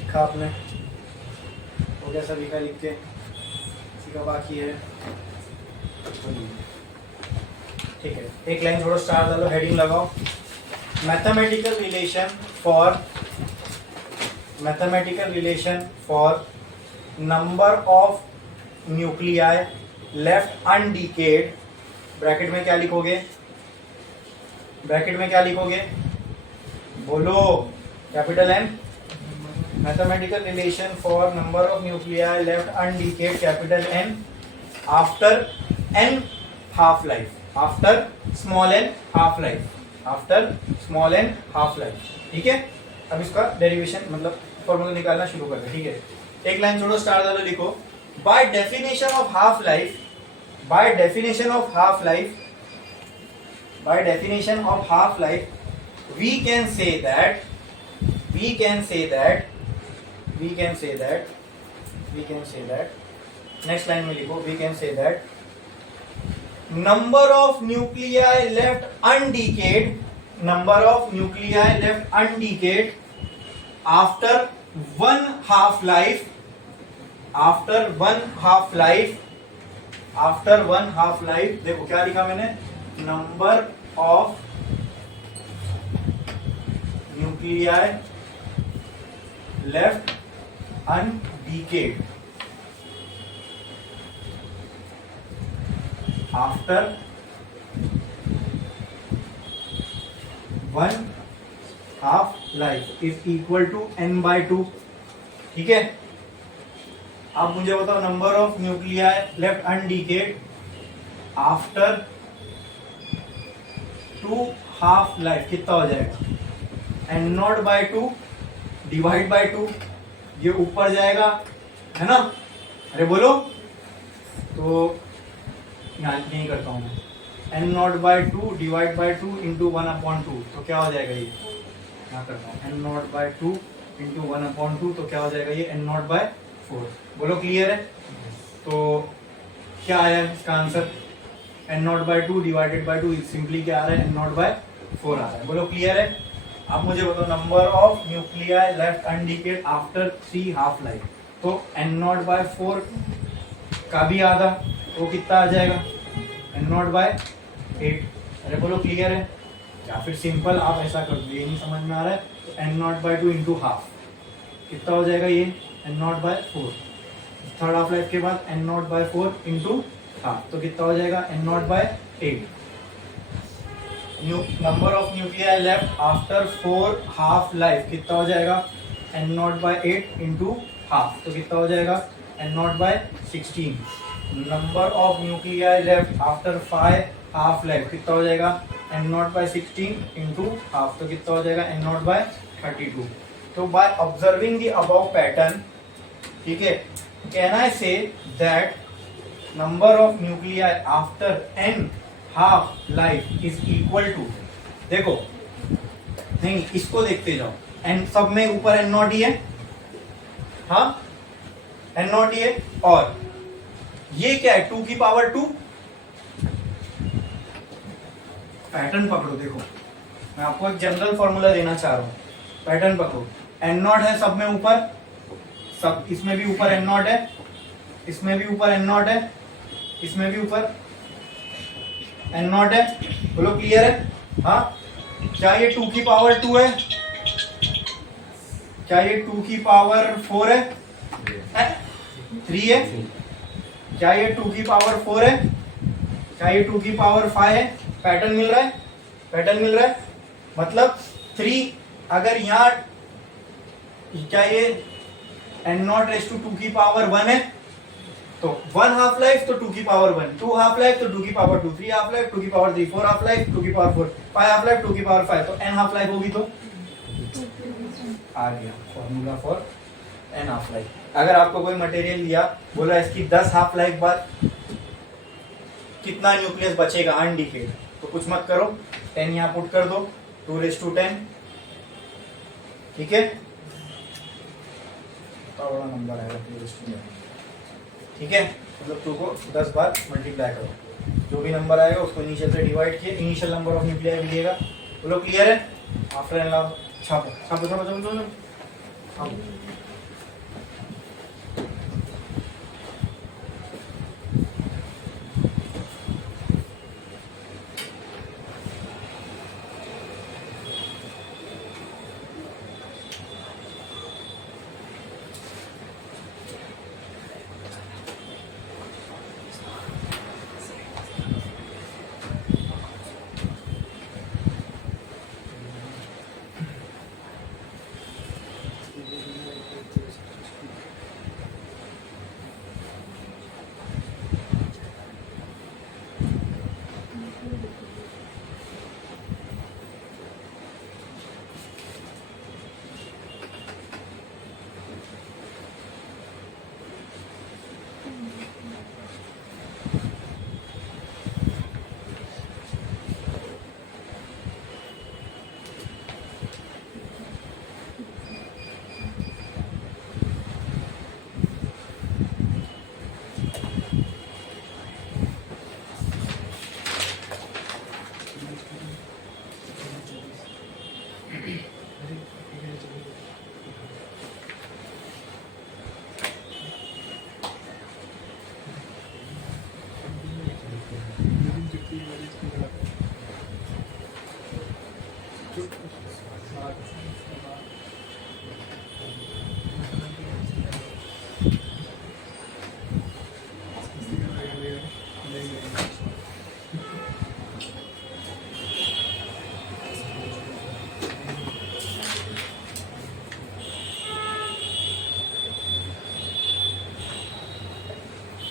लिखा आपने? हो गया सभी का लिख के? किसी का बाकी है? ठीक है, एक लाइन थोड़ा स्टार डालो, हेडिंग लगाओ। Mathematical relation for number of nuclei left undecayed. Bracket में क्या लिखोगे? बोलो capital N. Mathematical relation for number of nuclei left undecayed capital N after N half life, after small N half life, after small N half life. ठीक है, अब इसका derivation मतलब formula निकालना शुरू करते हैं. ठीक है, एक लाइन छोड़ो, स्टार वाला लिखो. By definition of half life, by definition of half life, by definition of half life we can say that next line में लिखो, we can say that number of nuclei left undecayed, number of nuclei left undecayed after one half life, after one half life, after one half life. देखो क्या लिखा मैंने, number of nuclei left undecayed after one half life is equal to n/2. ठीक है, अब मुझे बताओ number of nuclei left undecayed after 2 half life कितना हो जाएगा, n0/2 डिवाइड बाय 2, ये ऊपर जाएगा है ना. अरे बोलो, तो यहाँ नहीं करता हूँ मैं, n0/2 डिवाइड बाय 2 इंटू 1/2, तो क्या हो जाएगा ये, यहाँ करता हूँ n0/2 इंटू 1/2, तो क्या हो जाएगा ये n0/4. बोलो क्लियर है. तो क्या आया इसका answer, n0/2 divided by 2 simply क्या आ रहा है, n0/4 आ रहा है. बोलो क्लियर है. अब मुझे बताओ number of nuclei left undecayed after 3 half life, तो n0/4 का भी आधा, वो कितना आ जाएगा, n0/8. अरे बोलो क्लियर है. या फिर सिंपल आप ऐसा कर दो, ये नहीं समझ में आ रहा है, तो n0/2 इंटू हाफ कितना हो जाएगा ये, n0/4. थर्ड हाफ लाइफ के बाद n0/4 इंटू हाफ, तो कितना हो जाएगा, n0/8. Number of nuclei left after 4 half life कितना हो जाएगा, n0/8 इंटू हाफ, तो कितना हो जाएगा, n0/16. Number of nuclei left after 5 half life कितना हो जाएगा, n0/16 इंटू हाफ, तो कितना हो जाएगा, n0/32. तो by observing the above pattern, ठीक है, can I say that number of nuclei after n half life is equal to, देखो नहीं इसको देखते जाओ, एन सब में ऊपर n0 ही है, हाँ n0 ही है, और ये क्या है 2 की पावर 2. पैटर्न पकड़ो, देखो मैं आपको एक जनरल फॉर्मूला देना चाह रहा हूं, पैटर्न पकड़ो. n0 है सब में ऊपर, सब इसमें भी ऊपर n0 है, इसमें भी ऊपर n0 है, इसमें भी ऊपर n0 है. बोलो क्लियर है. हाँ, क्या ये 2 की पावर 2 है, क्या ये 2 की पावर 4 है, 3 है, क्या ये 2 की पावर 4 है, क्या ये 2 की पावर 5 है. पैटर्न मिल रहा है, पैटर्न मिल रहा है. मतलब 3 अगर यहाँ, क्या ये n0/2 की पावर 1 है, तो 1 हाफ लाइफ तो 2 की पावर 1, 2 हाफ लाइफ तो 2 की पावर 2, 3 हाफ लाइफ 2 की पावर 3, 4 हाफ लाइफ 2 की पावर 4, 5 हाफ लाइफ 2 की पावर 5, तो n हाफ लाइफ होगी, तो आ गया formula for n half life. अगर आपको कोई मटेरियल दिया, बोला इसकी 10 हाफ लाइफ बाद कितना न्यूक्लियस बचेगा अनडिकेड, तो कुछ मत करो, 10 यहाँ पुट कर दो, 2/10. ठीक है, बड़ा नंबर आएगा 2/10. ठीक है, मतलब 2 को 10 बार मल्टीप्लाई करो, जो भी नंबर आएगा उसको इनिशियल से डिवाइड किए, इनिशियल नंबर ऑफ न्यूक्लियाई मिलेगा. बोलो क्लियर है. आफ्टर एन लाओ, छापो छापो छापो छापो छापो.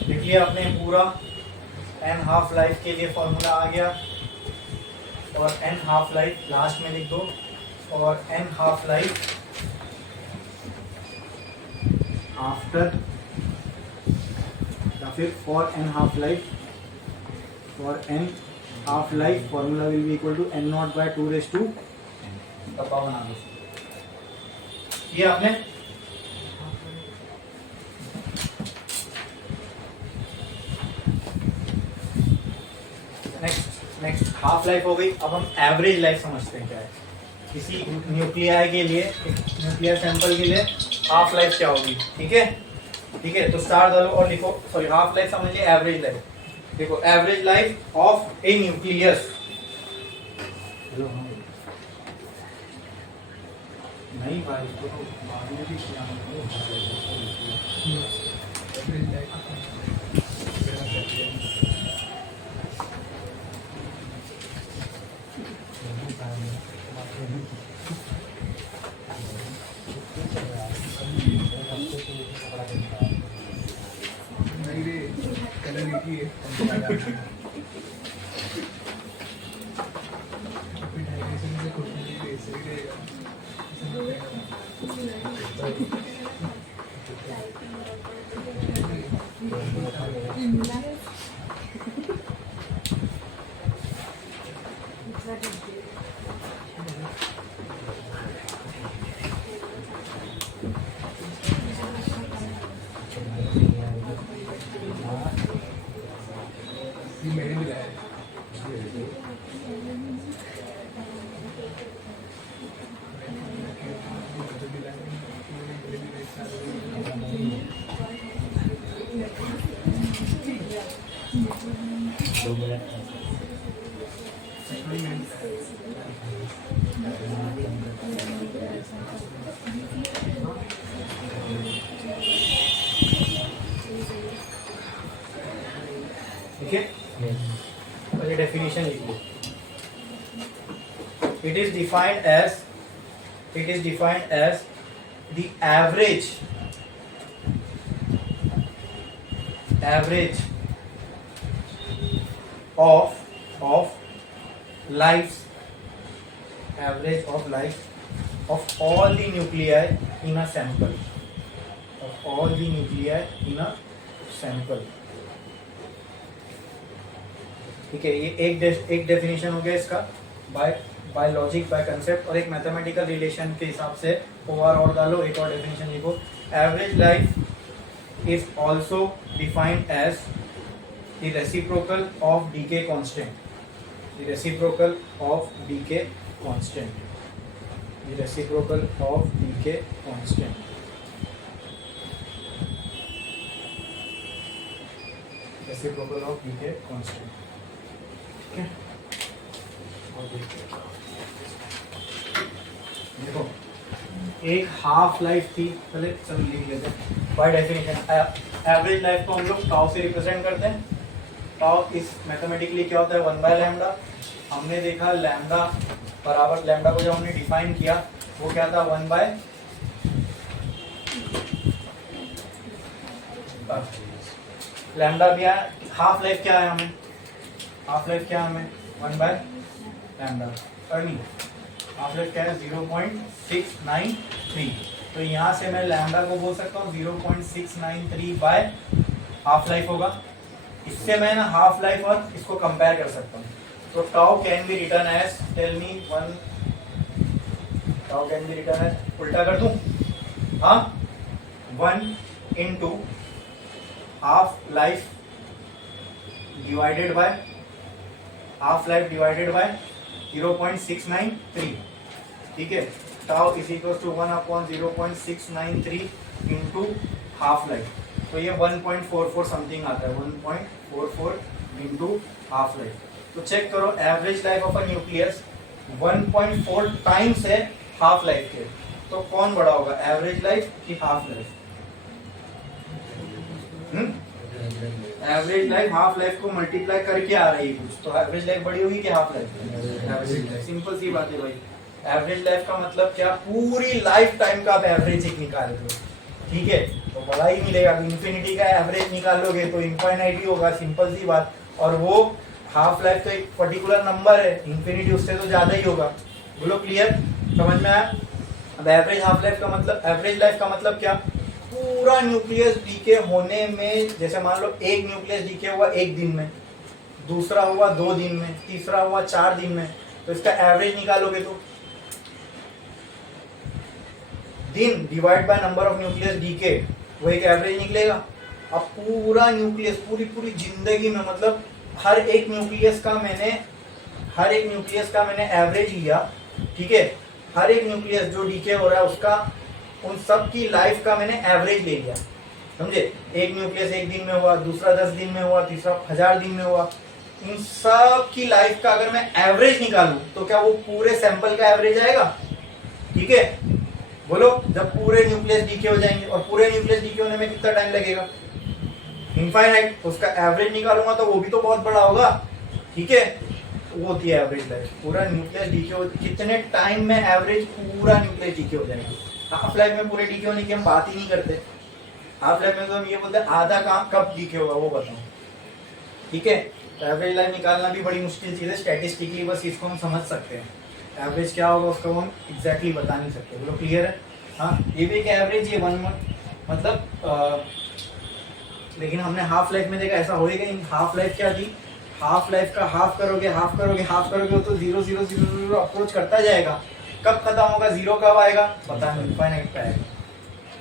लिख लिया आपने पूरा n हाफ लाइफ के लिए फॉर्मूला आ गया, और n हाफ लाइफ लास्ट में लिख दो, और n हाफ लाइफ आफ्टर, या फिर for n half life, for n half life formula will be equal to n naught by 2 raise to डब्बा बना दो। ये आपने नेक्स्ट हाफ लाइफ हो गई। अब हम एवरेज लाइफ समझते हैं क्या है। किसी न्यूक्लियाई के लिए, न्यूक्लियर सैंपल के लिए हाफ लाइफ क्या होगी, ठीक है। ठीक है, तो स्टार डालो और लिखो, सॉरी हाफ लाइफ समझिए, एवरेज लाइफ देखो, average life of a nucleus, नहीं भाई तो बाद में भी किया ठीक है। पहले डेफिनेशन लिख लो। It is defined as the average of lives, average of life of all the nuclei in a sample, of all the nuclei in a sample। ठीक है, ये एक डेफिनेशन हो गया इसका बाय लॉजिक, बाय कंसेप्ट, और एक मैथमेटिकल रिलेशन के हिसाब से ओवर और डालो, एक और डेफिनेशन लिखो। Average life is also defined as the reciprocal of decay constant, the reciprocal of decay constant, the reciprocal of decay constant, reciprocal of decay constant. देखो एक हाफ लाइफ थी, पहले चलो लिख लेते हैं बाय डेफिनेशन। एवरेज लाइफ को हम लोग टाउ से रिप्रेजेंट करते हैं। टाउ इस मैथमेटिकली क्या होता है, 1/λ। हमने देखा लैम्डा बराबर, लैम्डा को जब हमने डिफाइन किया वो क्या था, 1/, लैम्डा भी है। हाफ लाइफ क्या है हमें, हाफ लाइफ क्या है हमें, 1/λ, और नहीं हाफ लाइफ क्या है, 0.693। तो यहाँ से मैं लैम्डा को बोल सकता हूँ 0.693 बाय हाफ लाइफ होगा। इससे मैं ना हाफ लाइफ और इसको कंपेयर कर सकता हूँ। तो tau can be written as, tell me one, tau can be written as, उल्टा कर दूं, हाँ, 1 into half life divided by, half life divided by 0.693। ठीक है, tau is equal to 1/0.693 into half life, तो ये 1.44 समथिंग आता है, 1.44 इंटू हाफ लाइफ। तो चेक करो, average life of a nucleus 1.4 times है हाफ लाइफ के, तो कौन बड़ा होगा, एवरेज लाइफ कि half life? Average life half life को मल्टीप्लाई करके आ रही है कुछ, तो एवरेज लाइफ बड़ी होगी कि half life? Average life, simple सी बात है भाई। एवरेज लाइफ का मतलब क्या, पूरी लाइफ टाइम का आप एवरेज एक निकाल दो, ठीक है, तो बड़ा ही मिलेगा। इंफिनिटी का एवरेज निकालोगे तो इनफाइनाइट ही होगा, सिंपल सी बात। और वो हाफ लाइफ तो एक पर्टिकुलर नंबर है, इंफिनिटी उससे तो ज्यादा ही होगा। बोलो क्लियर, समझ में आया? अब एवरेज हाफ लाइफ का मतलब, एवरेज लाइफ का मतलब क्या, पूरा न्यूक्लियस डीके होने में, जैसे मान लो एक न्यूक्लियस डीके हुआ एक दिन में, दूसरा हुआ 2 दिन में, तीसरा हुआ 4 दिन में, तो इसका एवरेज निकालोगे तो दिन divide by number of nucleus decay, वो एक एवरेज निकलेगा। अब पूरा न्यूक्लियस, पूरी जिंदगी में, मतलब हर एक न्यूक्लियस का मैंने एवरेज लिया, ठीक है, हर एक न्यूक्लियस जो डीके हो रहा है उसका, उन सब की लाइफ का मैंने एवरेज ले लिया, समझे? एक न्यूक्लियस 1 दिन में हुआ, दूसरा 10 दिन में हुआ, तीसरा 1000 दिन में हुआ, इन सब की लाइफ का अगर मैं एवरेज निकालूं तो क्या वो पूरे सैंपल का एवरेज आएगा? ठीक है, बोलो, जब पूरे न्यूक्लियस डीके हो जाएंगे, और पूरे न्यूक्लियस डीके होने में कितना टाइम लगेगा? इनफाइनाइट। तो उसका एवरेज निकालूंगा तो वो भी तो बहुत बड़ा होगा, ठीक है, तो वो होती है एवरेज लाइफ। पूरा न्यूक्लियस डीके हो, कितने टाइम में एवरेज पूरा न्यूक्लियस डीके हो जाएगा। हाफ लाइफ में पूरे डीके होने की हम बात ही नहीं करते, हाफ लाइफ में तो हम ये बोलते हैं आधा काम कब डीके होगा वो बताओ, ठीक है। तो एवरेज लाइफ निकालना भी बड़ी मुश्किल चीज है, स्टैटिस्टिकली बस इसको हम समझ सकते हैं, एवरेज क्या होगा उसको हम एग्जैक्टली बता नहीं सकते। बोलो क्लियर है? हाँ, ये भी एक एवरेज, ये 1 मतलब लेकिन हमने हाफ लाइफ में देखा ऐसा होएगा नहीं। हाफ लाइफ क्या थी, हाफ लाइफ का हाफ करोगे तो 0 0 0 0 अप्रोच करता जाएगा, कब खत्म होगा, 0 कब आएगा पता नहीं, इनफाइनाइट पे आएगा,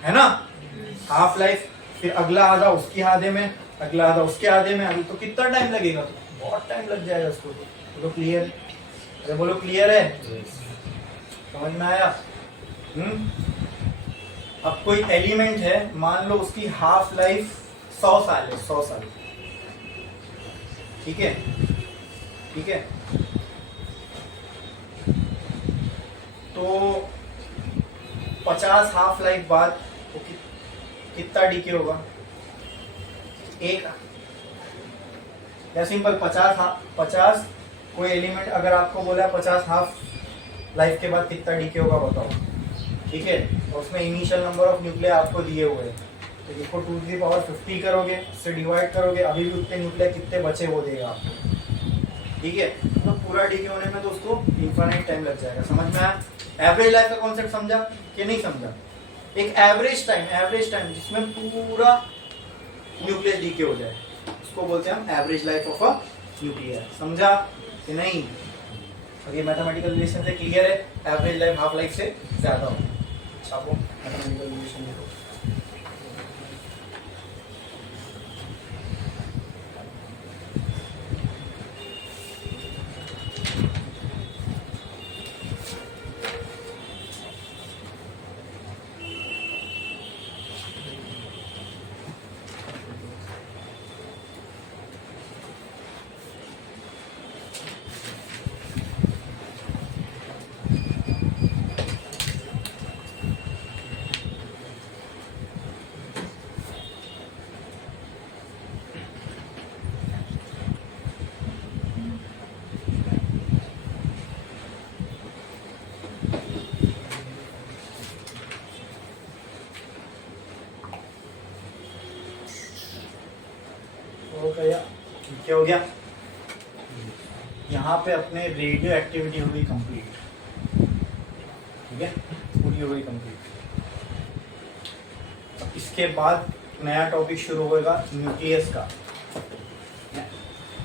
है ना। हाफ लाइफ, फिर अगला आधा उसके आधे में, अगला आधा उसके आधे में, अभी तो कितना टाइम लगेगा, तो बहुत टाइम लग जाएगा उसको। तो क्लियर, अरे बोलो क्लियर है, समझ में आया? अब कोई एलिमेंट है, मान लो उसकी हाफ लाइफ 100 साल है, 100 साल, ठीक है, ठीक है, तो 50 हाफ लाइफ बाद तो कितना डीके होगा? एक, या सिंपल 50 कोई एलिमेंट अगर आपको बोला 50 हाफ लाइफ के बाद कितना डीके होगा बताओ, ठीक है, और उसमें इनिशियल नंबर ऑफ न्यूक्लिया आपको दिए हुए हैं, तो इसको 2 की पावर 50 करोगे, उससे डिवाइड करोगे, अभी भी उतने न्यूक्लिया कितने बचे वो देगा आपको, ठीक है। तो पूरा डीके होने में तो उसको इनफाइनाइट टाइम लग जाएगा। समझ में आया? एवरेज लाइफ का कॉन्सेप्ट समझा कि नहीं समझा? एक एवरेज टाइम जिसमें पूरा न्यूक्लियस डीके हो जाए, उसको बोलते हैं हम average life of a nuclear. समझा कि नहीं? और ये मैथमेटिकल रिलेशन से क्लियर है, एवरेज लाइफ हाफ लाइफ से ज्यादा हो। छापो मैथमेटिकल रिलेशन देखो। क्या हो गया? यहाँ पे अपने रेडियो एक्टिविटी हो गई कंप्लीट, ठीक है, पूरी हो गई कंप्लीट। इसके बाद नया टॉपिक शुरू होगा न्यूक्लियस का,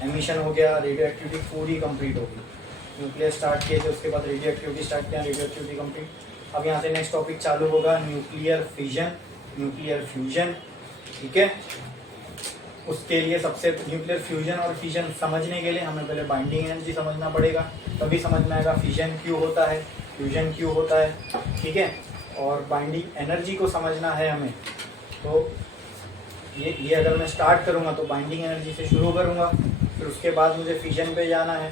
एमिशन हो गया, रेडियो एक्टिविटी पूरी कंप्लीट होगी। न्यूक्लियस स्टार्ट किए थे, उसके बाद रेडियो एक्टिविटी स्टार्ट किया, रेडियो एक्टिविटी कंप्लीट। अब यहाँ से नेक्स्ट टॉपिक चालू होगा न्यूक्लियर फिजन, न्यूक्लियर फ्यूजन, ठीक है। उसके लिए सबसे न्यूक्लियर फ्यूजन और फिजन समझने के लिए हमें पहले बाइंडिंग एनर्जी समझना पड़ेगा, तभी समझ में आएगा फिजन क्यों होता है, फ्यूजन क्यों होता है, ठीक है। और बाइंडिंग एनर्जी को समझना है हमें, तो ये अगर मैं स्टार्ट करूँगा तो बाइंडिंग एनर्जी से शुरू करूँगा, फिर उसके बाद मुझे फिजन पे जाना है,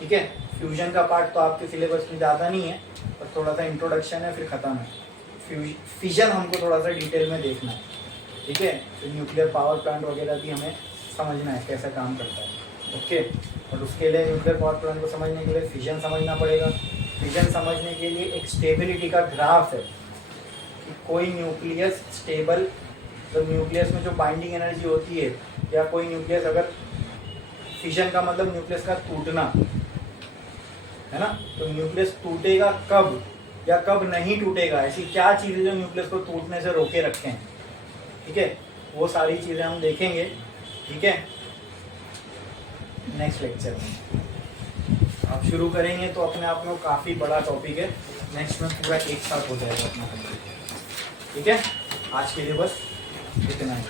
ठीक है। फ्यूजन का पार्ट तो आपके सिलेबस में ज़्यादा नहीं है, पर थोड़ा सा इंट्रोडक्शन है, फिर ख़त्म है। फिजन हमको थोड़ा सा डिटेल में देखना है, ठीक है। फिर न्यूक्लियर पावर प्लांट वगैरह भी हमें समझना है कैसा काम करता है, ओके। और उसके लिए न्यूक्लियर पावर प्लांट को समझने के लिए फिजन समझना पड़ेगा। फिजन समझने के लिए एक स्टेबिलिटी का ग्राफ है कि कोई न्यूक्लियस स्टेबल, तो न्यूक्लियस में जो बाइंडिंग एनर्जी होती है, या कोई न्यूक्लियस अगर, फिजन का मतलब न्यूक्लियस का टूटना है ना, तो न्यूक्लियस टूटेगा कब या कब नहीं टूटेगा, ऐसी क्या चीज़ें जो न्यूक्लियस को टूटने से रोके रखे हैं, ठीक है, वो सारी चीज़ें हम देखेंगे, ठीक है, नेक्स्ट लेक्चर में। आप शुरू करेंगे तो अपने आप में काफ़ी बड़ा टॉपिक है, नेक्स्ट में पूरा एक साथ हो जाएगा अपना, ठीक है। आज के लिए बस इतना ही।